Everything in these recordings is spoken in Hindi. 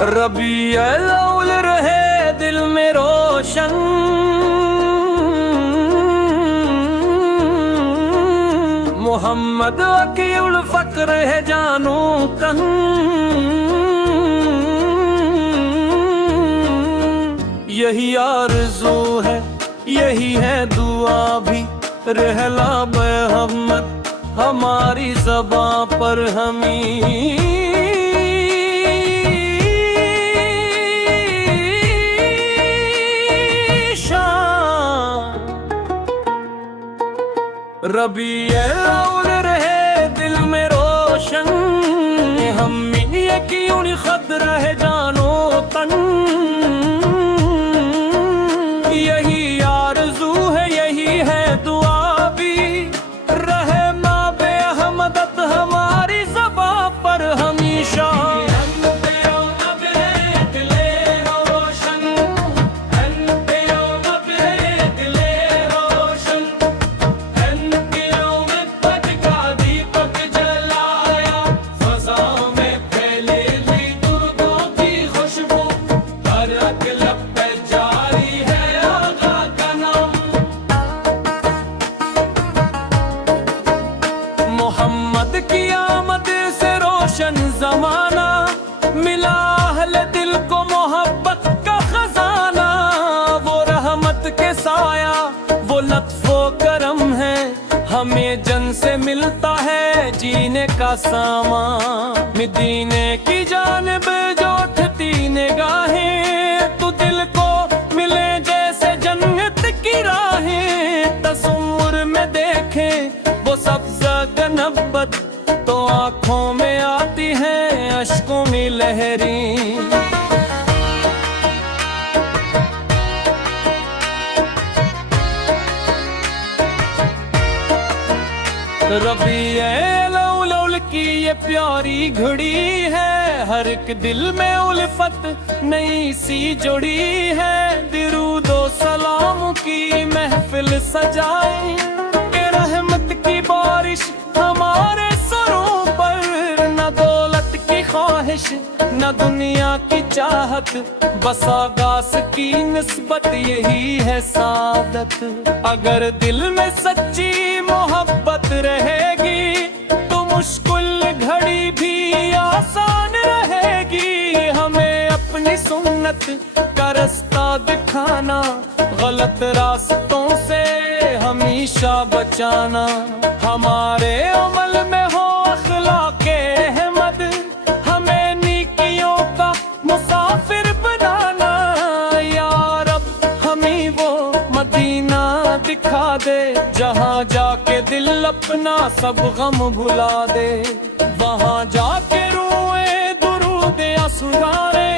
रबीउल अव्वल रहे दिल में रोशन, मोहम्मद अकीउल फक्र है जानो तन। यही आरज़ू है, यही है दुआ भी, रहला मोहम्मद हमारी ज़बां पर हमीशा। रबीउल अव्वल रहे दिल में रोशन, हम यकीन खद रहे जानो तन। यही आरज़ू है, यही है दुआ भी, रहे माबे अहमदत हमारी ज़बां पर हमेशा। मोहम्मद की आमद से रोशन ज़माना, मिला अहले दिल को मोहब्बत का खजाना। वो रहमत के साया, वो लत्फ़ो करम है, हमें जन से मिलता है जीने का सामान। मदीने की जानिब जो उठती निगाहें, तो दिल को मिले जैसे जन्नत की राहें। तस्वुर में देखें वो सब्ज़ गनबत, तो आँखों में आती है अश्कों में लहरी। रबीउल अव्वल की ये प्यारी घड़ी है, हर एक दिल में उल्फत नई सी जुड़ी है। दिरूदो सलाम की महफिल सजाए, के रहमत की बारिश हमारे सरों पर। न दौलत की ख्वाहिश, न दुनिया की चाहत, बस आगास की निस्बत यही है सादत। अगर दिल में सच्ची मोहब्बत रहेगी, तो मुश्किल घड़ी भी आसान रहेगी। हमें अपनी सुन्नत का रास्ता दिखाना, गलत रास्तों से हमेशा बचाना। हमारे अमल में हो अखलाके अहमद, हमें नेकियों का मुसाफिर बनाना। या रब हमें वो मदीना दिखा दे, जहाँ जाके दिल अपना सब गम भुला दे। वहाँ जाके रोए दुरूद असुरारे,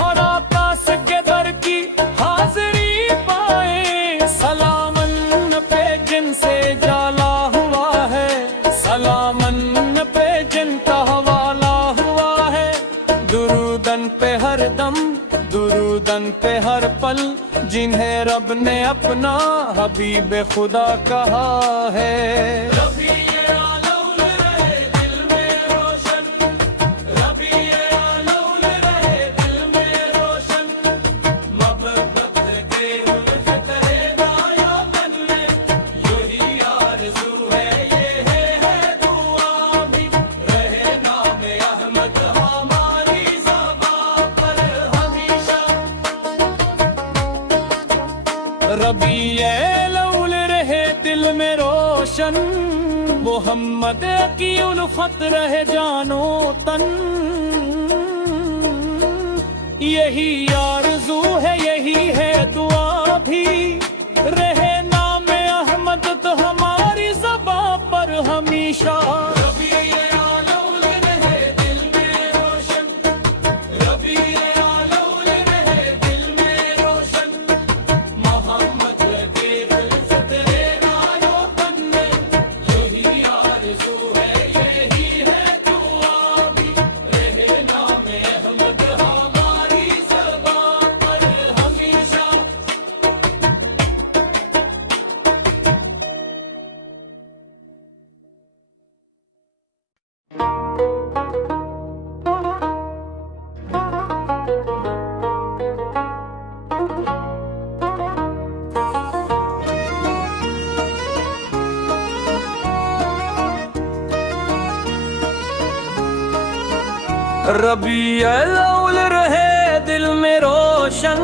और आकाश के दर की हाजिरी पाए। सलामन पे जिनसे जाला हुआ है, सलामन पे जिनका हवाला हुआ है। दुरूदन पे हर दम, दुरूदन पे हर पल, जिन्हें रब ने अपना हबीब खुदा कहा है। रबीउल अव्वल रहे दिल में रोशन, मोहम्मद की उल्फत रहे जानो तन। यही आरज़ू है, यही है दुआ भी, रहे नाम अहमद तो हमारी ज़बां पर हमेशा। रबीउल अव्वल रहे दिल में रोशन,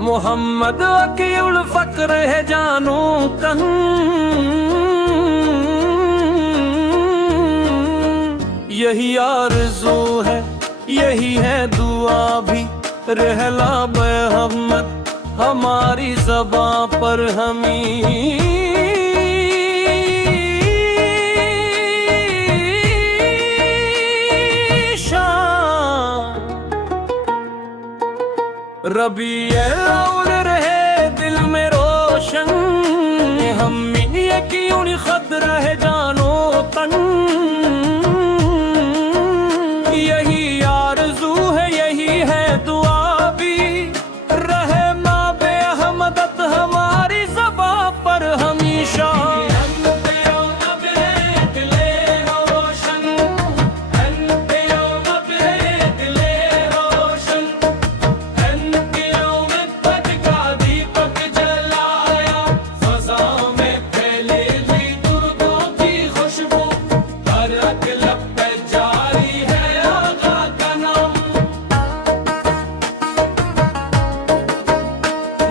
मोहम्मद की उल्फत रहे जानो तन। यही आरज़ू है, यही है दुआ भी, रहला मोहम्मद हमारी ज़बां पर हमेशा। रबीउल अव्वल रहे दिल में रोशन, हम ये की उल्फत रहे जानो तन। यही आरज़ू है, यही है दुआ भी, रहे माबे अहमदत हमारी ज़बां पर हमेशा।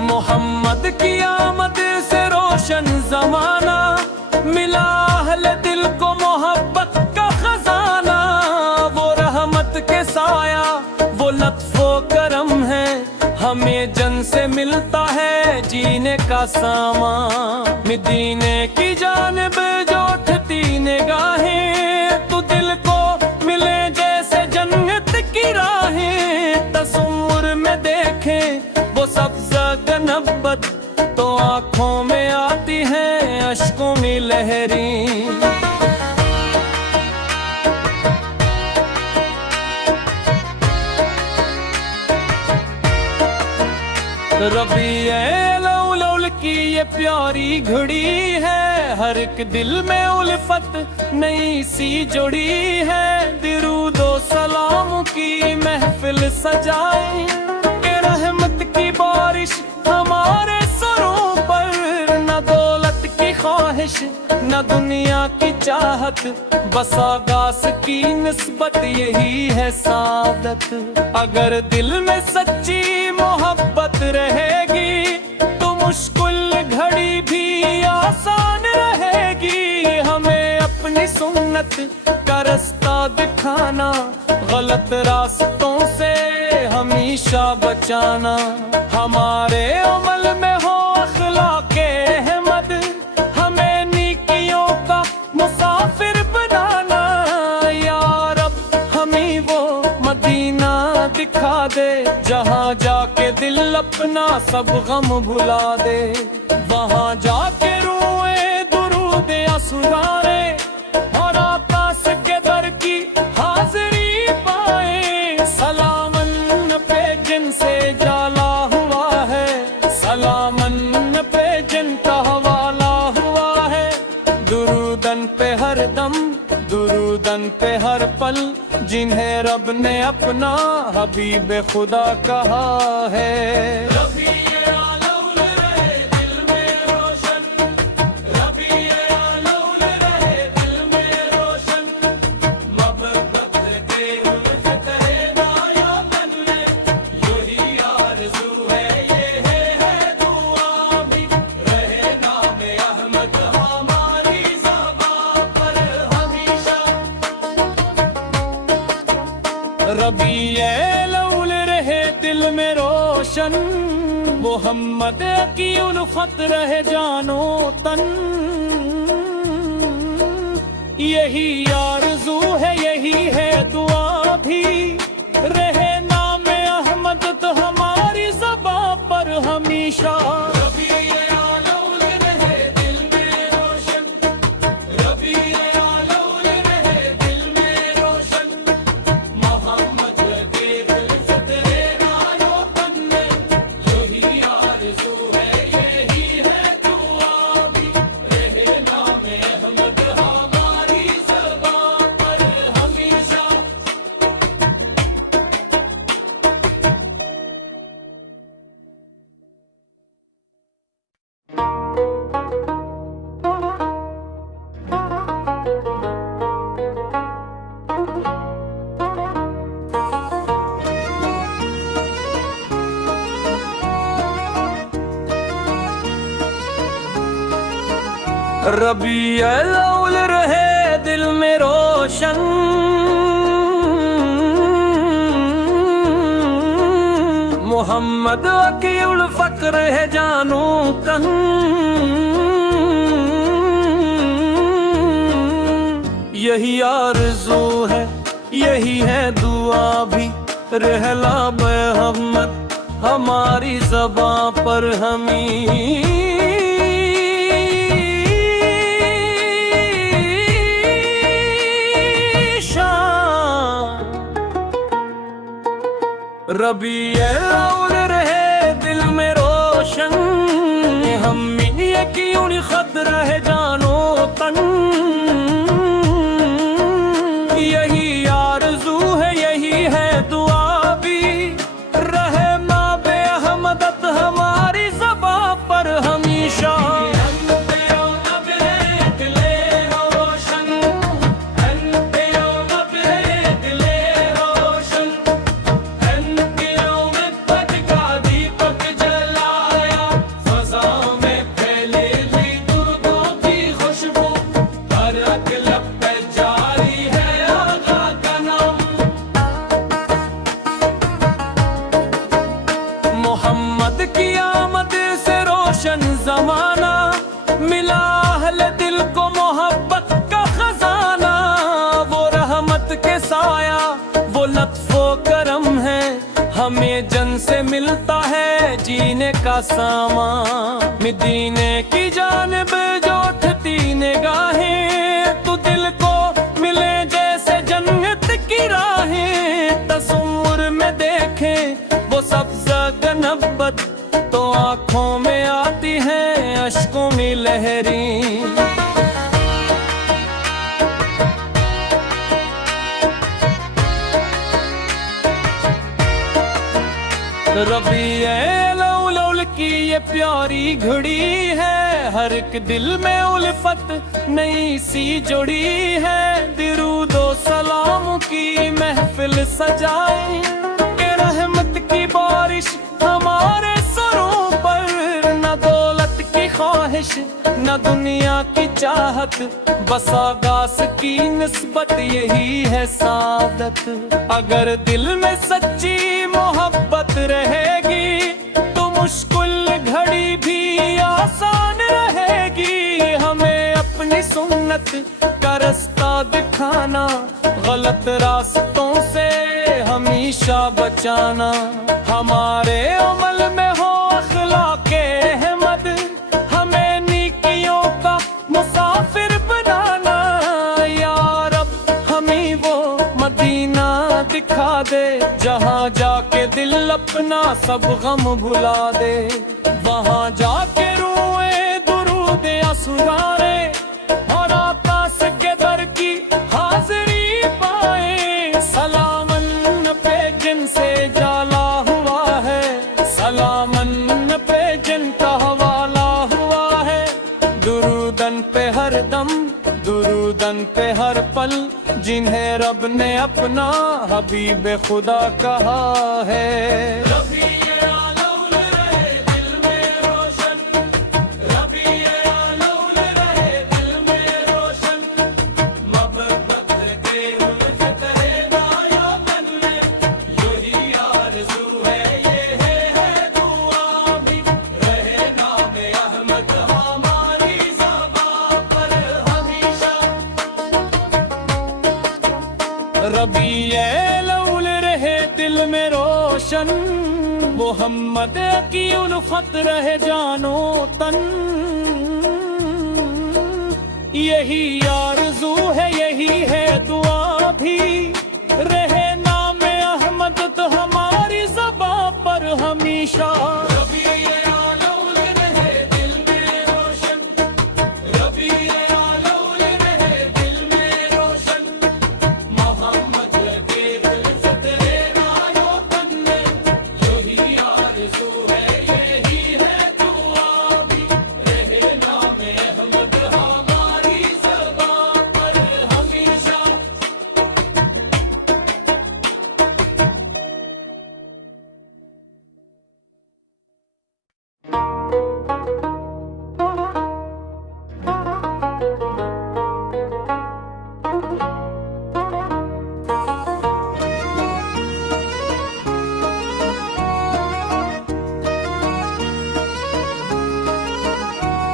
मोहम्मद की आमद से रोशन ज़माना, मिला अहले दिल को मोहब्बत का खजाना। वो रहमत के साया, वो लत्फ़ो करम है, हमें जन से मिलता है जीने का सामान। मदीने की जानिब जो उठती निगाहें, तो दिल को मिले जैसे जन्नत की राहें। तस्वुर में देखें वो सब्ज़ा गनबत, तो आँखों में आती है अश्कों में लहरें। रबीउल अव्वल की ये प्यारी घड़ी है, हर एक दिल में उल्फत नई सी जुड़ी है। दिरूदो सलाम की महफिल सजाए, के रहमत की बारिश हमारे सरों पर। न दौलत की ख्वाहिश, न दुनिया की चाहत, बस आगास की निस्बत यही है सादत। अगर दिल में सच्ची मोहब्बत रहेगी, तो मुश्किल घड़ी भी आसान रहेगी। हमें अपनी सुन्नत का रास्ता दिखाना, गलत रास्तों से हमेशा बचाना। हमारे अमल में हो अखलाके अहमद, हमें नेकियों का मुसाफिर बनाना। या रब हमें वो मदीना दिखा दे, जहाँ जाके दिल अपना सब गम भुला दे। वहाँ जाके रोए दुरूद असगारे, और आकाश के दर की हाजिरी पाए। सलामन पे जिनसे जाला हुआ है, सलामन पे जिनका हवाला हुआ है। दुरूदन पे हर दम, दुरूदन पे हर पल, जिन्हें रब ने अपना हबीब खुदा कहा है। रबीउल अव्वल रहे दिल में रोशन, मोहम्मद की उल्फत रहे जानो तन। यही आरज़ू है, यही है दुआ भी, रहे नाम अहमद तो हमारी ज़बां पर हमेशा। रबीउल अव्वल रहे दिल में रोशन, मोहम्मद अकीउल फक्र है जानो तन। यही आरज़ू है यही है दुआ भी, रहला मोहम्मद हमारी ज़बां पर हमीशा। रबीउल अव्वल रहे दिल में रोशन, हम यकीन खत रहे जानो तन। यही आरज़ू है यही है दुआ भी, रहे माबे अहमदत हमारी ज़बां पर हमेशा। मोहम्मद की आमद से रोशन जमाना, मिला अहले दिल को मोहब्बत का खजाना। वो रहमत के साया वो लत्फो करम है, हमें जन से मिलता है जीने का सामान। मदीने की जानिब जो उठती निगाहें, तो दिल को मिले जैसे जन्नत की राहें। तस्वुर में देखें वो सब्ज़ गनबत, तो आँखों में आती है अश्कों में लहरी। रबीउल अव्वल की ये प्यारी घड़ी है, हर एक दिल में उल्फत नई सी जुड़ी है। दिरूदो सलाम की महफिल सजाए, के रहमत की बारिश हमारे सरों पर। न दौलत की ख्वाहिश न दुनिया की चाहत, बस आगास की निस्बत यही है सादत। अगर दिल में सच्ची मोहब्बत रहेगी, तो मुश्किल घड़ी भी आसान रहेगी। हमें अपनी सुन्नत का रास्ता दिखाना, गलत रास्तों से हमेशा बचाना। हमारे अमल में हो अखलाके अहमद, हमें नेकियों का मुसाफिर बनाना। या रब हमें वो मदीना दिखा दे, जहाँ जाके दिल अपना सब गम भुला दे। वहाँ जाके रोए दुरूद असुरारे, और आकाश के दर की हाजिरी पाए। सलामन पे जिनसे जाला हुआ है, सलामन पे जिनका हवाला हुआ है। दुरूदन पे हर दम दुरूदन पे हर पल, जिन्हें रब ने अपना हबीब खुदा कहा है। रबीउल अव्वल रहे दिल में रोशन, मोहम्मद की उल्फत रहे जानो तन। यही आरज़ू है यही है दुआ भी, रहे नाम अहमद तो हमारी ज़बां पर हमेशा।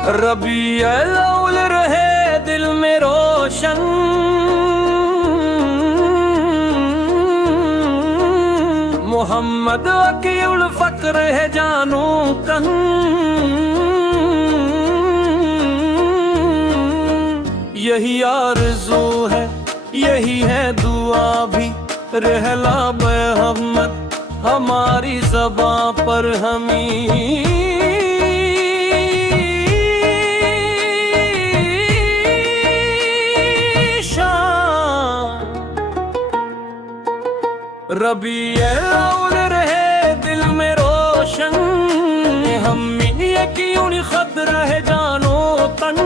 रबीउल अव्वल रहे दिल में रोशन, मोहम्मद अकीउल फक्र है जानू कन। यही आरज़ू है यही है दुआ भी, रहला मोहम्मद हमारी ज़बां पर हमीं। रबीउल अव्वल रहे दिल में रोशन, हम की खद रहे जानो तन।